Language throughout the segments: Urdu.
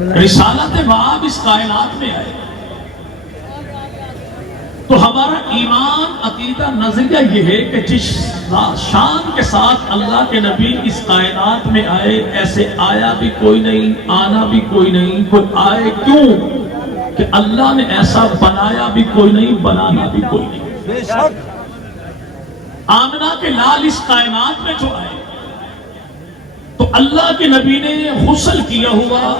رسالت باب اس کائنات میں آئے تو ہمارا ایمان عقیدہ نظریہ یہ ہے کہ جس شان کے ساتھ اللہ کے نبی اس کائنات میں آئے ایسے آیا بھی کوئی نہیں، آنا بھی کوئی نہیں۔ کوئی آئے کیوں؟ کہ اللہ نے ایسا بنایا بھی کوئی نہیں، بنانا بھی کوئی نہیں۔ بے شک آمنہ کے لال اس کائنات میں جو آئے تو اللہ کے نبی نے غسل کیا ہوا،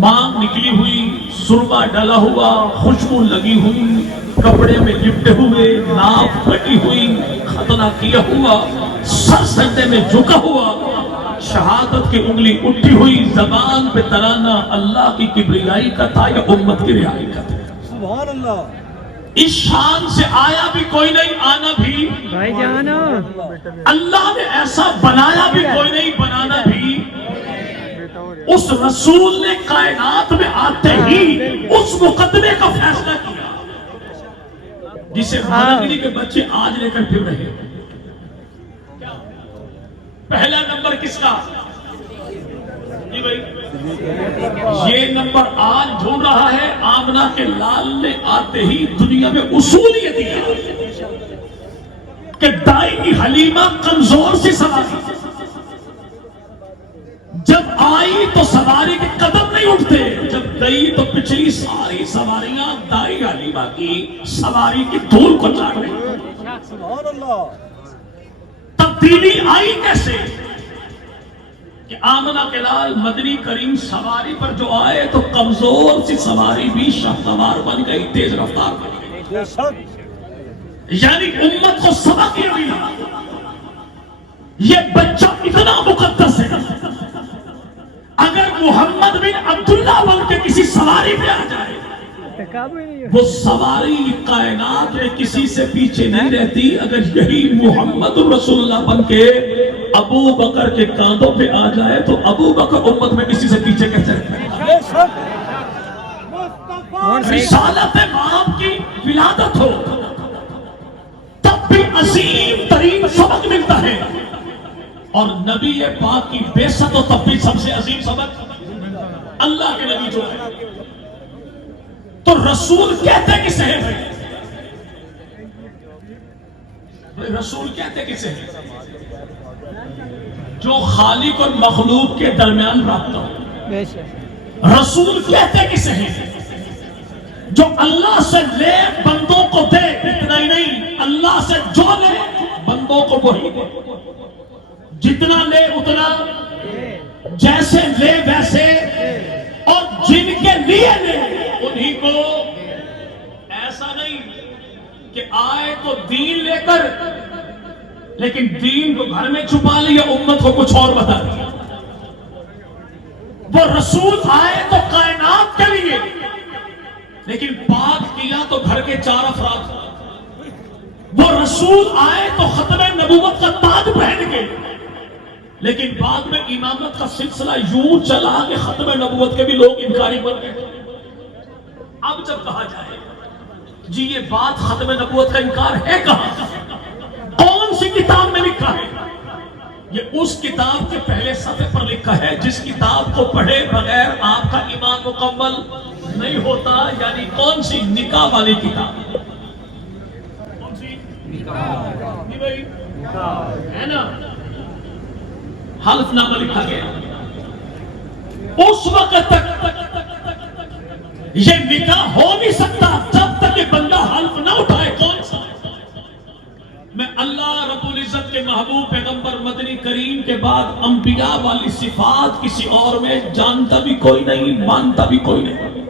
مانگ نکلی ہوئی، سرما ڈلا ہوا، خوشبو لگی ہوئی، کپڑے میں لپٹے ہوئے، ناف کٹی ہوئی، ختنہ کیا ہوا، سر سجدے میں جھکا ہوا، شہادت کی انگلی اٹھی ہوئی، زبان پہ ترانہ اللہ کی کبریائی کا تھا یا امت کی رہائی کا تھا۔ سبحان اللہ۔ اس شان سے آیا بھی کوئی نہیں، آنا بھی بھائی جانا اللہ نے ایسا بنایا بھی کوئی نہیں، بنانا بھی۔ اس رسول نے کائنات میں آتے ہی اس مقدمے کا فیصلہ کیا جسے مدنی کے بچے آج لے کر پھر رہے ہیں۔ پہلا نمبر کس کا؟ جی بھائی، یہ نمبر آج ڈھونڈ رہا ہے۔ آمنہ کے لال نے آتے ہی دنیا میں اصول یہ دیا کہ دائی حلیمہ کمزور سی سواری، جب آئی تو سواری کے قدم نہیں اٹھتے، جب گئی تو پچھلی ساری سواریاں دائی حلیمہ کی سواری کی دھول کو چاٹ رہی۔ سبحان اللہ۔ تبدیلی آئی کیسے؟ کہ آمنہ کے لال مدنی کریم سواری پر جو آئے تو کمزور سی سواری بھی شاہسوار بن گئی، تیز رفتار بن گئی۔ بے شک یعنی امت کو سبق یہ ملا، یہ بچہ اتنا مقدس ہے، اگر محمد بن عبداللہ بن کے کسی سواری پہ آ جائے وہ سواری کائنات میں کسی سے پیچھے نہیں رہتی۔ اگر یہی محمد رسول اللہ بن کے ابو بکر کے کاندھوں پہ آ جائے تو ابو بکر امت میں کسی سے پیچھے کیسے رہتا ہے؟ بے شک رسالت باپ کی ولادت ہو تب بھی عظیم ترین سبق ملتا ہے، اور نبی پاک کی بعثت ہو تب بھی سب سے عظیم سبق اللہ کے نبی جو ہے۔ تو رسول کہتے کسے ہیں بھائی؟ رسول کہتے کسے ہیں؟ جو خالق اور مخلوق کے درمیان رابطہ ہو۔ رسول کہتے کسے ہیں؟ جو اللہ سے لے بندوں کو دے، اتنا ہی نہیں، اللہ سے جو لے بندوں کو وہی دے، جتنا لے اتنا، جیسے لے ویسے، اور جن کے لیے لے انہی کو۔ ایسا نہیں کہ آئے تو دین لے کر لیکن دین کو گھر میں چھپا لیا، امت کو کچھ اور بتا دیا۔ وہ رسول آئے تو کائنات کے لیے لیکن پاک کیا تو گھر کے 4 افراد۔ وہ رسول آئے تو ختم نبوت کا تاج پہن کے، لیکن بعد میں امامت کا سلسلہ یوں چلا کہ ختم نبوت کے بھی لوگ انکاری بن گئے۔ اب جب کہا جائے جی یہ بات ختم نبوت کا انکار ہے کہاں، کون سی کتاب میں لکھا ہے؟ یہ اس کتاب کے پہلے صفحے پر لکھا ہے جس کتاب کو پڑھے بغیر آپ کا ایمان مکمل نہیں ہوتا۔ یعنی کون سی؟ نکاح والی کتاب۔ کون سی؟ نکاح ہے نا، حلف نامہ لکھا گیا۔ اس وقت تک یہ نکاح ہو نہیں سکتا جب تک یہ بندہ حلف نہ اٹھائے۔ کون سا؟ میں اللہ رب العزت کے محبوب پیغمبر مدنی کریم کے بعد انبیاء والی صفات کسی اور میں جانتا بھی کوئی نہیں، مانتا بھی کوئی نہیں۔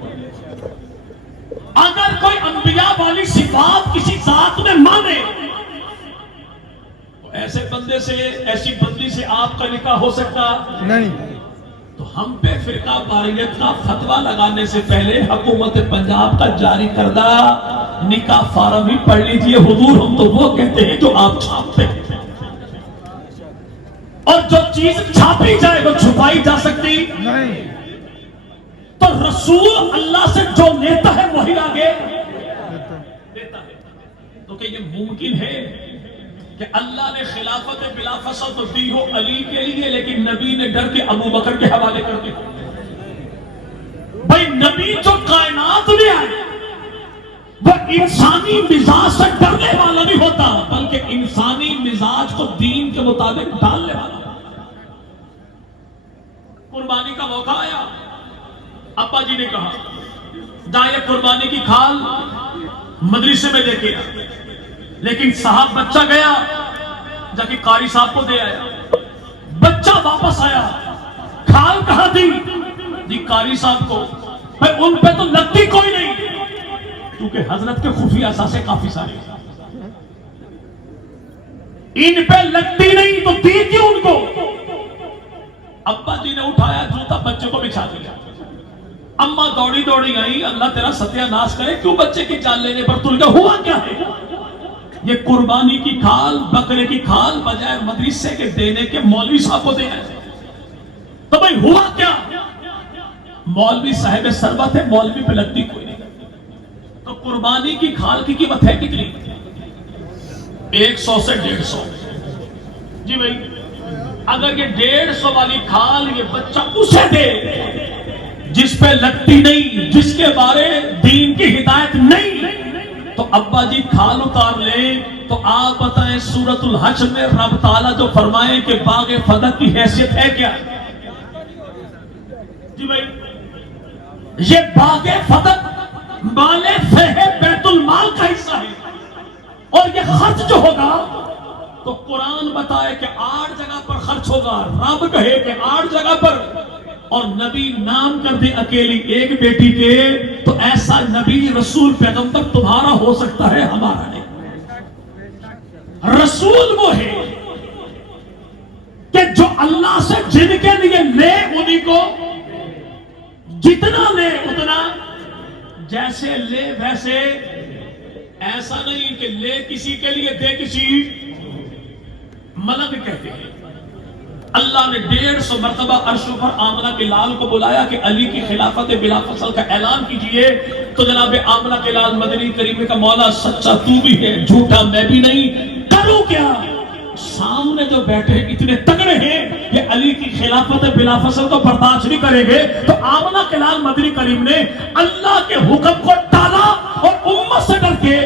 اگر کوئی انبیاء والی صفات کسی ذات میں مانے تو ایسے بندے سے، ایسی بندی سے آپ کا نکاح ہو سکتا نہیں۔ تو ہم پہ فرقہ واریت کا فتویٰ لگانے سے پہلے حکومت پنجاب کا جاری کردہ نکاح فارم ہی پڑھ لیجئے۔ حضور ہم تو وہ کہتے ہیں جو آپ چھاپتے ہیں، اور جو چیز چھاپی جائے وہ چھپائی جا سکتی نہیں۔ تو رسول اللہ سے جو لیتا ہے وہی آگے دیتا ہے۔ تو کہ یہ ممکن ہے کہ اللہ نے خلافت بلا فصل دی ہو علی کے لیے لیکن نبی نے ڈر کے ابو بکر کے حوالے کر دیا؟ بھائی نبی جو کائنات میں آئے وہ انسانی مزاج سے ڈرنے والا نہیں ہوتا، بلکہ انسانی مزاج کو دین کے مطابق ڈالنے والا۔ قربانی کا موقع آیا، ابا جی نے کہا جائے قربانی کی کھال مدرسے میں دے کے آ، لیکن صاحب بچہ گیا جا کے قاری صاحب کو دے آیا، بچہ واپس آیا، کھال کہاں دی؟ دی قاری صاحب کو۔ بھائی ان پہ تو لگتی کوئی نہیں، کیونکہ حضرت کے خفیہ اثاثے کافی سارے، ان پہ لگتی نہیں تو دی کیوں ان کو؟ ابا جی نے اٹھایا جوتا بچے کو بچھا دیا، اماں دوڑی دوڑی آئی، اللہ تیرا ستیہ ناش کرے، کیوں بچے کی جان لینے پر تل گیا؟ ہوا کیا ہے؟ یہ قربانی کی کھال، بکرے کی کھال بجائے مدرسے کے دینے کے مولوی صاحب کو دے آئے۔ تو بھائی ہوا کیا؟ مولوی صاحب ثروت ہے، مولوی پہ لگتی کوئی نہیں۔ تو قربانی کی کھال کی قیمت ہے کتنی؟ 100 سے 150۔ جی بھائی اگر یہ 150 والی کھال یہ بچہ اسے دے جس پہ لگتی نہیں، جس کے بارے دین کی ہدایت نہیں، تو ابا جی کھال اتار لیں، تو آپ بتائیں سورۃ الحج میں رب تعالیٰ جو فرمائے کہ باغ فدق کی حیثیت ہے کیا؟ جی بھائی یہ باغ فدق مال فہ بیت المال کا حصہ ہے، اور یہ خرچ جو ہوگا تو قرآن بتائے کہ 8 جگہ پر خرچ ہوگا، رب کہے کہ 8 جگہ پر، اور نبی نام کر دے اکیلی ایک بیٹی کے، تو ایسا نبی رسول پیغمبر تمہارا ہو سکتا ہے، ہمارا نہیں۔ رسول وہ ہے کہ جو اللہ سے جن کے لیے لے انہی کو جتنا لے اتنا، جیسے لے ویسے، ایسا نہیں کہ لے کسی کے لیے دے کسی۔ ملک کہتے ہیں اللہ نے 150 مرتبہ عرش پر آمنہ کے لال کو بلایا کہ علی کی خلافت بلا فصل کا اعلان کیجئے، تو جناب آمنہ کے لال مدنی کریم کا مولا سچا تو بھی ہے، جھوٹا میں بھی نہیں، کروں کیا؟ سامنے جو بیٹھے اتنے تگڑے ہیں کہ علی کی خلافت بلا فصل کو برداشت نہیں کریں گے، تو آمنہ کے لال مدنی کریم نے اللہ کے حکم کو ٹالا اور امت سے ڈر کے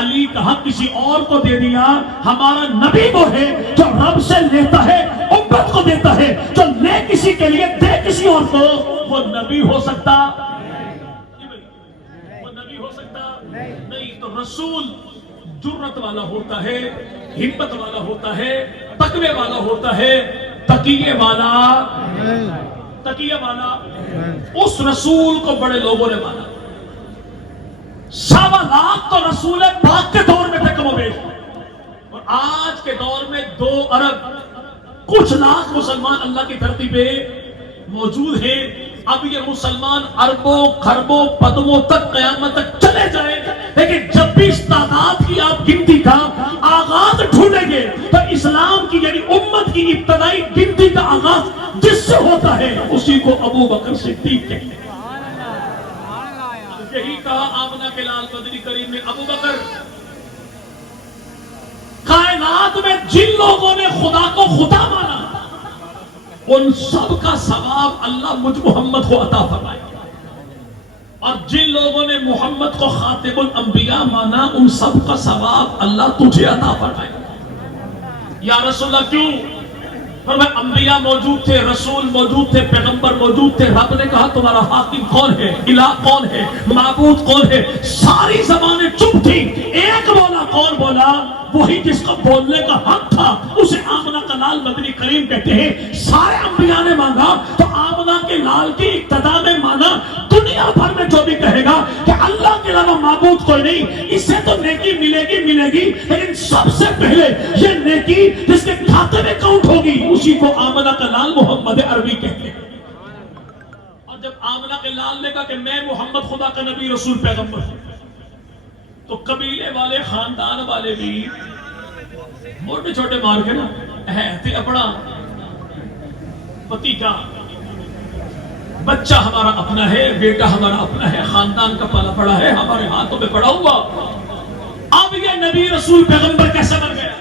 علی کا حق کسی اور کو دے دیا۔ ہمارا نبی وہ ہے جو رب سے لیتا ہے امت کو دیتا ہے، جو لے کسی کے لیے دے کسی اور کو، وہ نبی ہو سکتا؟ وہ نبی ہو سکتا نہیں۔ تو رسول جرت والا ہوتا ہے، ہمت والا ہوتا ہے، تقوی والا ہوتا ہے، تقیے والا۔ تقیے والا اس رسول کو بڑے لوگوں نے مانا۔ 1.25 لاکھ تو رسول پاک کے دور میں تھے کم و بیش، اور آج کے دور میں 2 ارب کچھ لاکھ مسلمان اللہ کی دھرتی پہ موجود ہیں۔ اب یہ مسلمان اربوں خربوں پدموں تک قیامت تک چلے جائیں، لیکن جب بھی اس تعداد کی آپ گنتی کا آغاز ڈھونڈیں گے تو اسلام کی یعنی امت کی ابتدائی گنتی کا آغاز جس سے ہوتا ہے اسی کو ابو بکر صدیق کہتے ہیں۔ یہی کہا آمنہ کے لال مدنی کریم نے، ابو بکر کائنات میں جن لوگوں نے خدا کو خدا مانا ان سب کا ثواب اللہ مجھ محمد کو عطا فرمائے، اور جن لوگوں نے محمد کو خاتم الانبیاء مانا ان سب کا ثواب اللہ تجھے عطا فرمائے۔ یا رسول اللہ کیوں؟ فرمایا انبیاء موجود تھے، رسول موجود تھے، پیغمبر موجود تھے، رب نے کہا تمہارا حاکم کون ہے، الہ کون ہے، معبود کون ہے، ساری زبانیں چپ تھی، ایک بولا، کون بولا؟ وہی جس کو بولنے کا حق تھا، اسے آمنہ کا لال مدنی کریم کہتے ہیں۔ سارے انبیاء نے مانگا تو آمنہ کے لال کی ابتدا میں مانا۔ دنیا بھر میں جو بھی کہے گا کہ اللہ کے علاوہ معبود کوئی نہیں، اس سے تو نیکی ملے گی، لیکن سب سے پہلے یہ نیکی جس کے کھاتے میں کاؤنٹ ہوگی اسی کو آمنہ کا لال محمد عربی کہتے ہیں۔ اور جب آمنہ کے لال نے کہا کہ میں محمد خدا کا نبی رسول پیغمبر ہوں، تو قبیلے والے خاندان والے بھی موٹے چھوٹے مار کے نا تے اپنا پتی کا بچہ ہمارا اپنا ہے، بیٹا ہمارا اپنا ہے، خاندان کا پالا پڑا ہے، ہمارے ہاتھوں میں پڑا ہوا۔ اب یہ نبی رسول پیغمبر کیسے بن گیا؟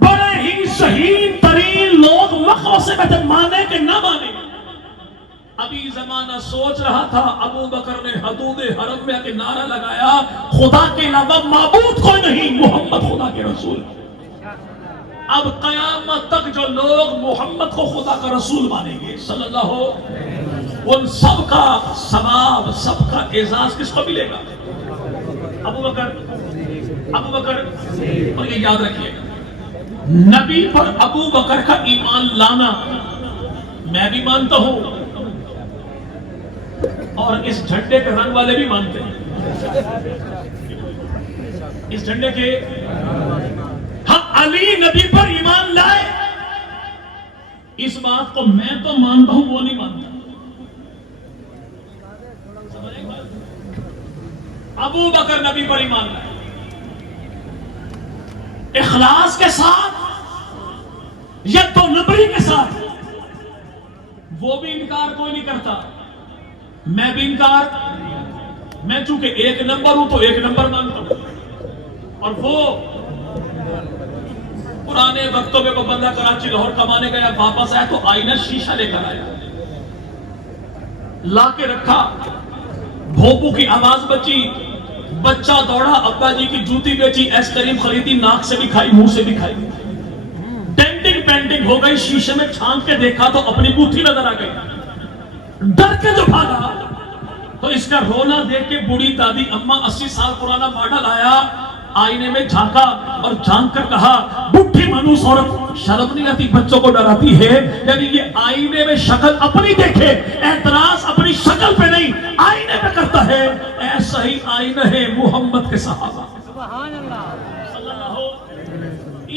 بڑے ہی شہین ترین لوگ مخوصے میں تھے، مانے کہ نہ مانے، ابھی زمانہ سوچ رہا تھا، ابو بکر نے حدود حرم میں کے نعرہ لگایا، خدا کے علاوہ معبود کوئی نہیں، محمد خدا کے رسول۔ اب قیامت تک جو لوگ محمد کو خدا کا رسول مانیں گے صلی اللہ، ان سب کا ثواب، سب کا اعزاز کس کو ملے گا؟ ابو بکر۔ اور یہ یاد رکھیے، نبی پر ابو بکر کا ایمان لانا میں بھی مانتا ہوں، اور اس جھنڈے کے رنگ والے بھی مانتے ہیں، اس جھنڈے کے۔ ہاں، علی نبی پر ایمان لائے، اس بات کو میں تو مانتا ہوں، وہ نہیں مانتا۔ ابو بکر نبی پر ایمان لائے اخلاص کے ساتھ یا دو نمبری کے ساتھ، وہ بھی انکار کوئی نہیں کرتا، میں بھی انکار، میں چونکہ ایک نمبر ہوں تو ایک نمبر مانتا ہوں۔ اور وہ پرانے وقتوں میں وہ بندہ کراچی لاہور کمانے گیا، واپس آیا تو آئینہ شیشہ لے کر آیا، لا کے رکھا، بھوپو کی آواز بچی، بچہ دوڑا، ابا جی کی جوتی بیچی، ایس کریم خریدی، ناک سے بھی کھائی، منہ سے بھی کھائی، ڈینٹنگ پینٹنگ ہو گئی، شیشے میں چھانک کے دیکھا تو اپنی بوتھی نظر آ گئی، ڈر کے جو بھاگا تو اس کا رونا دیکھ کے بوڑھی دادی اماں 80 سال پرانا ماڈل آیا، آئینے میں جھانکا اور جھانک کر کہا، بڈھی منوس عورت، شرم نہیں آتی بچوں کو ڈراتی ہے؟ یعنی یہ آئینے میں شکل اپنی دیکھے، اعتراض اپنی شکل پہ نہیں آئینے پہ کرتا ہے، ایسا ہی آئینہ ہے محمد کے صحابہ۔ سبحان اللہ۔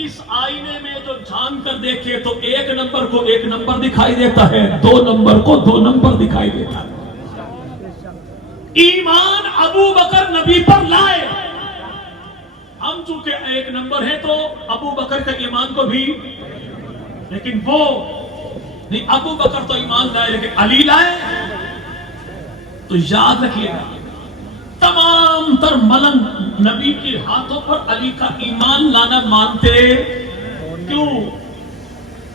اس آئینے میں جو جھانک کر دیکھے تو ایک نمبر کو ایک نمبر دکھائی دیتا ہے، دو نمبر کو دو نمبر دکھائی دیتا ہے۔ ایمان ابو بکر نبی پر لائے، ہم چونکہ ایک نمبر ہے تو ابو بکر کا ایمان کو بھی، لیکن وہ نہیں، ابو بکر تو ایمان لائے لیکن علی لائے، تو یاد رکھیے گا تمام تر ملنگ نبی کے ہاتھوں پر علی کا ایمان لانا مانتے، کیوں؟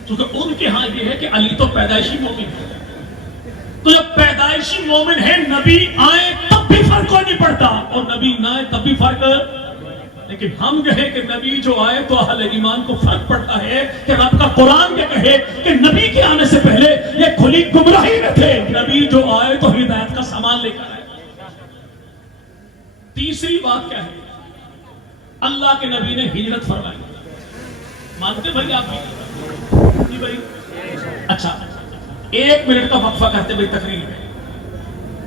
کیونکہ ان کے ہاں یہ ہے کہ علی تو پیدائشی مومن ہے، تو جب پیدائشی مومن ہے، نبی آئے تب بھی فرق کوئی نہیں پڑتا، اور نبی نہ آئے تب بھی فرق، لیکن ہم کہیں کہ نبی جو آئے تو اہل ایمان کو فرق پڑتا ہے کہ رب کا قرآن یہ کہے کہ نبی کے آنے سے پہلے یہ کھلی گمراہی میں تھے، نبی جو آئے تو ہدایت کا سامان لے کر آئے۔ تیسری بات کیا ہے؟ اللہ کے نبی نے ہجرت فرمائی، مانتے بھائی آپ بھی؟ بھائی اچھا، 1 منٹ کا وقفہ کرتے ہوئے تقریر میں،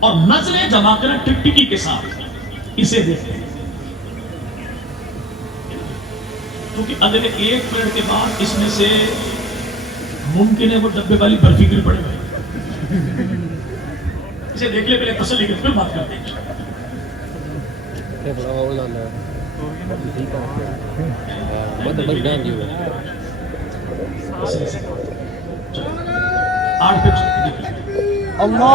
اور نظریں جما کر ٹکٹکی کے ساتھ اسے دیکھتے ہیں، کیونکہ اگلے 1 منٹ کے بعد اس میں سے ممکن ہے وہ ڈبے والی برفی گر پڑے گا، اسے دیکھ لے پہلے تسلی کے پھر بات کرتے ہیں۔ 8 پہ اللہ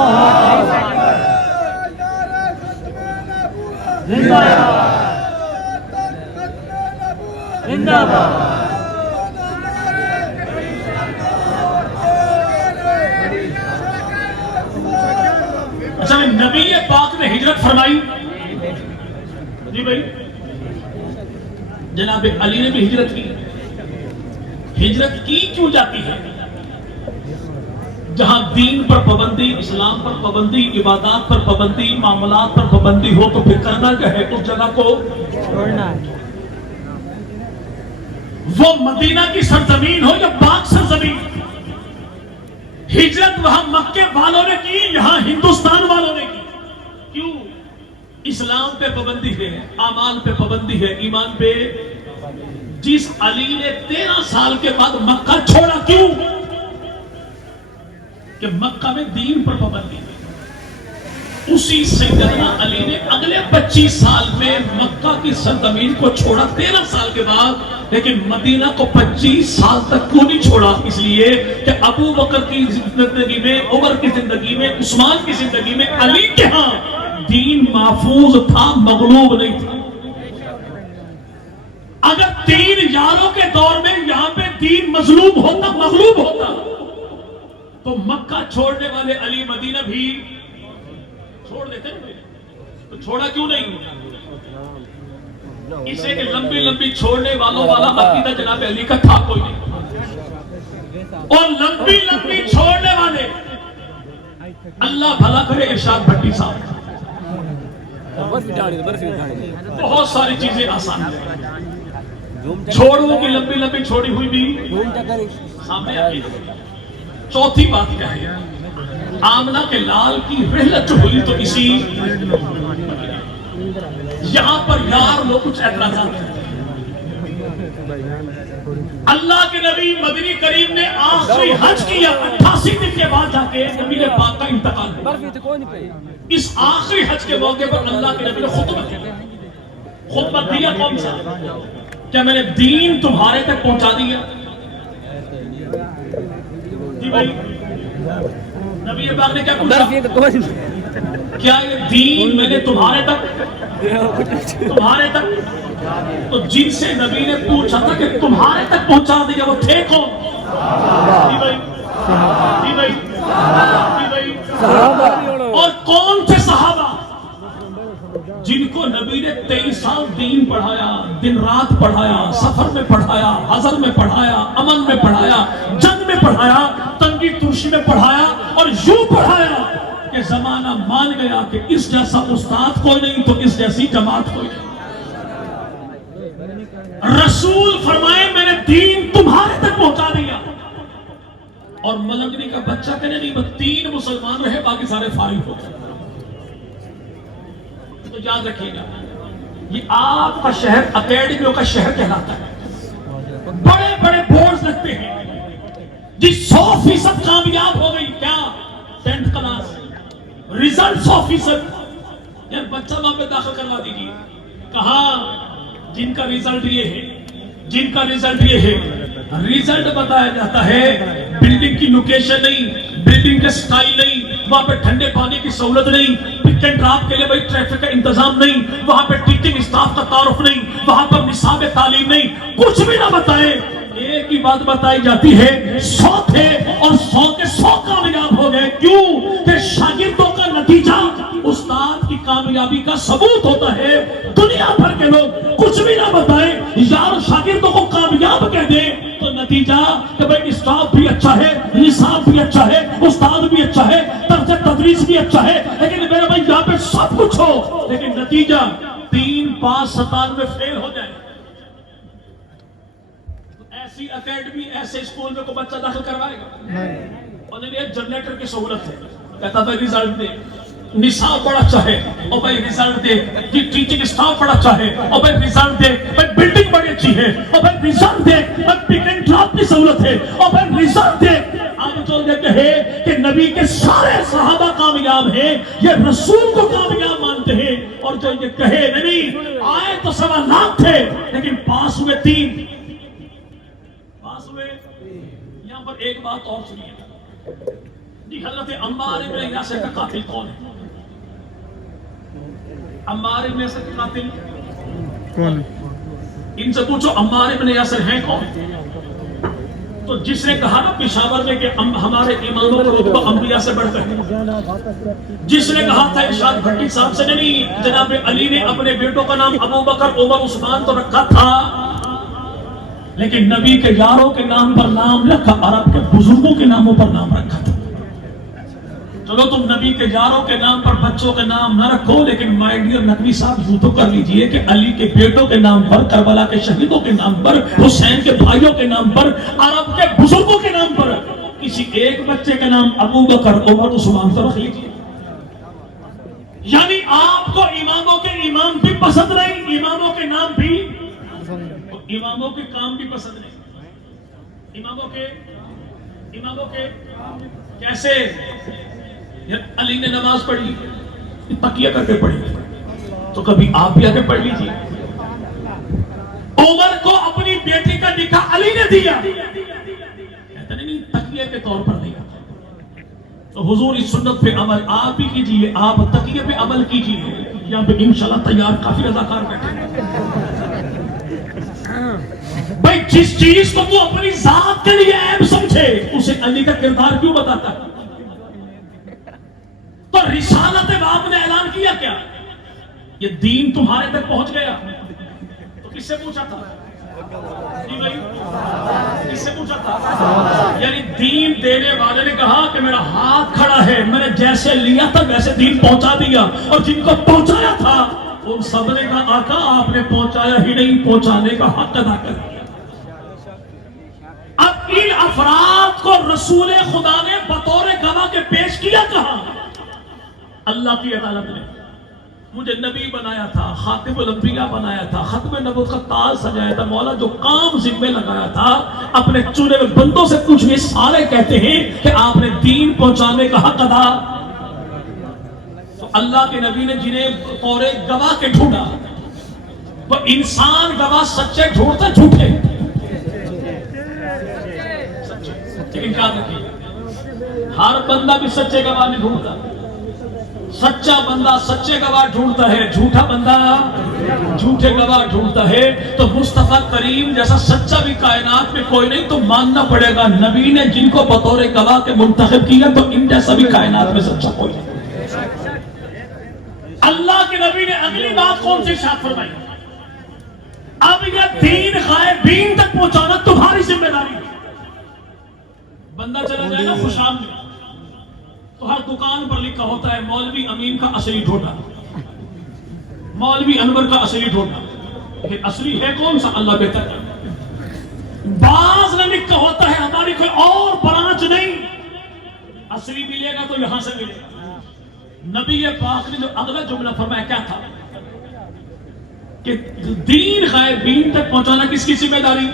زندہ زندہ اچھا، نبی پاک نے ہجرت فرمائی، جی بھائی، جناب علی نے بھی ہجرت کی۔ ہجرت کی کیوں جاتی ہے؟ جہاں دین پر پابندی، اسلام پر پابندی، عبادات پر پابندی، معاملات پر پابندی ہو تو پھر کرنا کیا ہے؟ اس جگہ کو چھوڑنا ہے۔ وہ مدینہ کی سرزمین ہو یا پاک سرزمین، ہجرت وہاں مکے والوں نے کی، یہاں ہندوستان والوں نے کی۔ کیوں؟ اسلام پہ پابندی ہے، اعمال پہ پابندی ہے، ایمان پہ۔ جس علی نے 13 سال کے بعد مکہ چھوڑا، کیوں؟ کہ مکہ میں دین پر پابندی ہے۔ اسی سیدنا علی نے اگلے 25 سال میں مکہ کی سرزمین کو چھوڑا 13 سال کے بعد، لیکن مدینہ کو 25 سال تک کیوں نہیں چھوڑا؟ اس لیے کہ ابو بکر کی زندگی میں، عمر کی زندگی میں، عثمان کی زندگی میں علی کے ہاں دین محفوظ تھا، مغلوب نہیں تھا۔ اگر 3 یاروں کے دور میں یہاں پہ دین مظلوم ہوتا، مغلوب ہوتا، تو مکہ چھوڑنے والے علی مدینہ بھی چھوڑ دیتے ہیں، تو چھوڑا کیوں نہیں؟ اسے کہ لمبی لمبی چھوڑنے والوں والا عقیدہ جناب علی کا تھا کوئی نہیں، اور لمبی لمبی چھوڑنے والے اللہ بھلا کرے ارشاد بھٹی صاحب بہت ساری چیزیں آسان ہیں، چھوڑوں کی لمبی لمبی چھوڑی ہوئی بھی سامنے آئی۔ چوتھی بات کیا ہے؟ آمنہ کے لال کی رحلت جو ہوئی تو اسی یہاں پر یار لوگ کچھ اعتراضات ہیں۔ اللہ کے نبی مدنی کریم نے آخری حج کیا 88 دن کے بعد جا کے نبی نے پاک کا انتقال ہوا۔ اس آخری حج کے موقع پر اللہ کے نبی نے خطبہ دیا کون سا؟ کیا میں نے دین تمہارے تک پہنچا دیا؟ جی بھائی نبی پاک نے کیا پوچھا؟ کیا یہ دین میں نے تمہارے تک؟ تو جن سے نبی نے پوچھا تھا کہ تمہارے تک پہنچا دیا وہ تھے کون؟ جی بھائی اور کون تھے صحابہ جن کو نبی نے 23 سال دین پڑھایا، دن رات پڑھایا، سفر میں پڑھایا، حضر میں پڑھایا، امن میں پڑھایا، جنگ میں پڑھایا، تنگی ترشی میں پڑھایا، اور یوں پڑھایا کہ زمانہ مان گیا کہ اس جیسا استاد کوئی نہیں تو اس جیسی جماعت کوئی نہیں۔ رسول فرمائے میں نے دین تمہارے تک پہنچا دیا، اور ملنگنی کا بچہ کہنے نہیں بس 3 مسلمان رہے باقی سارے فارغ ہو گئے۔ تو یاد رکھیے گا یہ آپ کا شہر اکیڈمیوں کا شہر کہلاتا ہے، بڑے بڑے بورڈز لگتے ہیں جی 100% کامیاب ہو گئی، کیا 10th کلاس ریزلٹ 100%، یار بچہ وہاں پہ داخل کروا دیجیے، کہاں جن کا ریزلٹ یہ ہے، جن کا ریزلٹ یہ ہے، ریزلٹ بتایا جاتا ہے، بلڈنگ کی لوکیشن نہیں، بلڈنگ کے سٹائل نہیں، وہاں پہ ٹھنڈے پانی کی سہولت نہیں، پک اینڈ ڈراپ کے لیے بھائی ٹریفک کا انتظام نہیں، وہاں پہ ٹیچنگ اسٹاف کا تعارف نہیں، وہاں پر نصاب تعلیم نہیں، کچھ بھی نہ بتائے، ایک ہی بات بتائی جاتی ہے 100 تھے اور 100 کے 100 کامیاب ہو گئے۔ کیوں کہ شاگردوں کا نتیجہ استاد کی کامیابی کا ثبوت ہوتا ہے۔ دنیا بھر کے لوگ کچھ بھی نہ بتائیں، یار شاگردوں کو کامیاب کہہ دیں تو نتیجہ کہ بھائی اسٹاف بھی اچھا ہے، نصاب بھی اچھا ہے، استاد بھی اچھا ہے، طرز تدریس بھی اچھا ہے، لیکن میرے بھائی یہاں پہ سب کچھ ہو لیکن نتیجہ 3 5 97 میں فیل ہو جائے۔ ایسی اکیڈمی ایسے اسکول میں کوئی بچہ داخل کروائے گا؟ اور جنریٹر کی سہولت ہے، کہتا تھا ریزلٹ دے، نصاب بڑا اچھا ہے اور بھائی ریزلٹ دے، ٹیچنگ اسٹاف بڑا اچھا ہے اور بھائی ریزلٹ دے، بھائی بلڈنگ بڑی اچھی ہے اور بھائی ریزلٹ دے، بھائی پک اینڈ ڈراپ کی سہولت ہے اور بھائی ریزلٹ دے۔ آج جو یہ کہے کہ نبی کے سارے صحابہ کامیاب ہیں، یہ رسول کو کامیاب مانتے ہیں، اور جو یہ کہے نہیں آئے تو 1.25 لاکھ تھے لیکن پاس ہوئے 3 پاس ہوئے۔ یہاں پر ایک بات اور سنیے جی، حضرت عمار ابن یاسر کا قاتل کون ہے؟ عمار ابن یاسر کا قاتل کون ہے؟ ان سے پوچھو عمار ابن یاسر ہیں کون؟ تو جس نے کہا نا پشاور میں کہ ہمارے اماموں کا رتبہ انبیاء سے بڑھ کر ہے، جس نے کہا تھا ارشاد بھٹی صاحب سے نہیں، جناب علی نے اپنے بیٹوں کا نام ابو بکر عمر عثمان تو رکھا تھا لیکن نبی کے یاروں کے نام پر نام رکھا، عرب کے بزرگوں کے ناموں پر نام رکھا تھا۔ چلو تم نبی کے یاروں کے نام پر بچوں کے نام نہ رکھو، لیکن مائی ڈیئر نقوی صاحب یوں تو کر لیجئے کہ علی کے بیٹوں کے نام پر، کربلا کے شہیدوں کے نام پر، حسین کے بھائیوں کے نام پر، عرب کے بزرگوں کے نام پر کسی ایک بچے کا نام ابو بکر عمر عثمان تو رکھ لیجئے۔ یعنی آپ کو اماموں کے امام بھی پسند نہیں، اماموں کے نام بھی، اماموں کے کام بھی پسند نہیں، اماموں کے کیسے؟ علی نے نماز پڑھی تکیہ کر کے پڑھی تو کبھی آپ بھی آ کے پڑھ لیجیے۔ عمر کو اپنی بیٹی کا نکاح علی نے دیا، کہتے نہیں تکیہ کے طور پر دیا، تو حضور اس سنت پہ عمل آپ بھی کیجیے، آپ تکیہ پہ عمل کیجیے۔ یہاں پہ انشاءاللہ تیار کافی رضاکار بیٹھے ہیں۔ بھائی جس چیز کو تو اپنی ذات کے لیے عیب سمجھے اسے علی کا کردار کیوں بتاتا ہے؟ تو رسالت باپ نے اعلان کیا کیا؟ یہ دین تمہارے تک پہنچ گیا تو کس سے پوچھا تھا؟ جی بھائی کس سے پوچھا تھا؟ یعنی دین دینے والے نے کہا کہ میرا ہاتھ کھڑا ہے، میں نے جیسے لیا تھا ویسے دین پہنچا دیا، اور جن کو پہنچایا تھا ان سب نے کہا آقا آپ نے پہنچایا ہی نہیں، پہنچانے کا حق ادا کر دیا۔ اب ان افراد کو رسول خدا نے بطور گواہ کے پیش کیا کہاں؟ اللہ کی عدالت میں۔ مجھے نبی بنایا تھا، خاتم الانبیاء بنایا تھا، ختم نبوت کا تاج سجایا تھا، مولا جو کام ذمہ لگایا تھا اپنے چنے ہوئے بندوں سے پوچھئے، سارے کہتے ہیں کہ آپ نے دین پہنچانے کا حق ادا۔ تو اللہ کے نبی نے جنہیں بطور گواہ کے ڈھونڈا، وہ انسان گواہ سچے ڈھونڈتا جھوٹے؟ لیکن کیا دیکھیے، ہر بندہ بھی سچے گواہ نہیں ڈھونڈتا، سچا بندہ سچے گواہ ڈھونڈتا ہے، جھوٹا بندہ جھوٹے گواہ ڈھونڈتا ہے۔ تو مصطفیٰ کریم جیسا سچا بھی کائنات میں کوئی نہیں، تو ماننا پڑے گا نبی نے جن کو بطور گواہ کے منتخب کیا تو ان جیسا بھی کائنات میں سچا کوئی نہیں۔ اللہ کے نبی نے اگلی بات کون سی ارشاد فرمائی؟ اب یہ دین غائبین تک پہنچانا تمہاری ذمہ داری ہے۔ بندہ چلا جائے نا خوش آمدید، تو ہر دکان پر لکھا ہوتا ہے مولوی امین کا اصلی ڈھونڈا، مولوی انور کا اصلی ڈھونڈا، لیکن اصلی ہے کون سا اللہ بہتر ہے۔ بعض میں لکھا ہوتا ہے ہماری کوئی اور برانچ نہیں، اصلی ملے گا تو یہاں سے ملے گا۔ نبی پاک نے جو اگلا جملہ فرمایا کیا تھا کہ دین غائبین تک پہنچانا کس کی ذمہ داری؟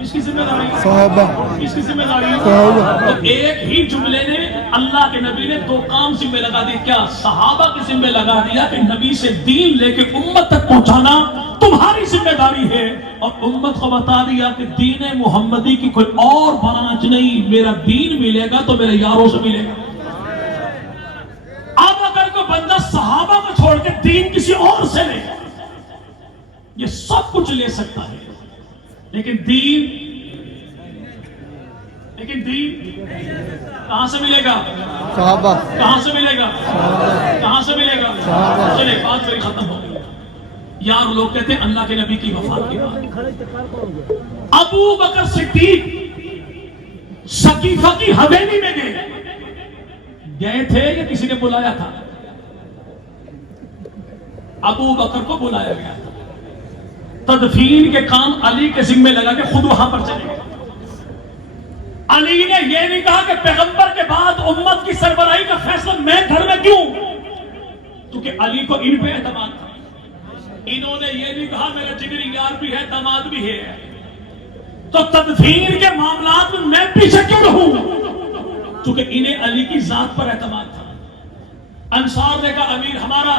کس کی ذمہ داری؟ صحابہ۔ کس کی ذمہ داری؟ صحابہ۔ تو ایک ہی جملے نے اللہ کے نبی نے دو کام ذمہ لگا دی، کیا؟ صحابہ کی ذمہ لگا دیا کہ نبی سے دین لے کے امت تک پہنچانا تمہاری ذمہ داری ہے، اور امت کو بتا دیا کہ دین محمدی کی کوئی اور برانچ نہیں، میرا دین ملے گا تو میرے یاروں سے ملے گا۔ اب اگر کوئی بندہ صحابہ کو چھوڑ کے دین کسی اور سے لے، یہ سب کچھ لے سکتا ہے، لیکن دین کہاں سے ملے گا؟ صحابہ۔ کہاں سے ملے گا؟ کہاں سے ملے گا؟ چلے بات میری ختم ہو گئی۔ یار لوگ کہتے ہیں اللہ کے نبی کی وفات کے بعد ابو بکر صدیق سقیفہ کی حویلی میں گئے تھے یا کسی نے بلایا تھا؟ ابو بکر کو بلایا گیا تھا، تدفین کے کام علی کے ذمہ لگا کے خود وہاں پر چلے گئے۔ علی نے یہ نہیں کہا کہ پیغمبر کے بعد امت کی سربراہی کا فیصلہ میں گھر میں کیوں، کیونکہ علی کو ان پہ اعتماد تھا۔ انہوں نے یہ نہیں کہا میرا جگری یار بھی ہے، داماد بھی ہے، تو تدفین کے معاملات میں پیچھے کیوں رہوں، کیونکہ انہیں علی کی ذات پر اعتماد تھا۔ انصار نے کہا امیر ہمارا،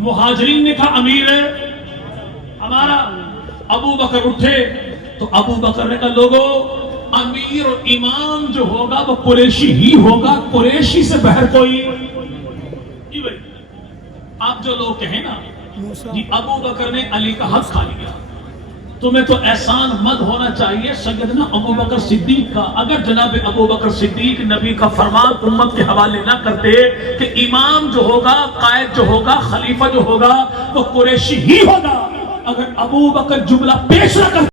مہاجرین نے کہا امیر ہمارا۔ ابو بکر اٹھے تو ابو بکر نے کہا لوگو، امیر اور امام جو ہوگا وہ قریشی ہی ہوگا، قریشی سے بہر کوئی نہیں۔ بھائی آپ جو لوگ کہیں نا جی ابو بکر نے علی کا حق کھا لیا، تمہیں تو احسان مند ہونا چاہیے سیدنا ابو بکر صدیق کا۔ اگر جناب ابو بکر صدیق نبی کا فرمان امت کے حوالے نہ کرتے کہ امام جو ہوگا، قائد جو ہوگا، خلیفہ جو ہوگا وہ قریشی ہی ہوگا، اگر ابو بکر جملہ پیش نہ کرتے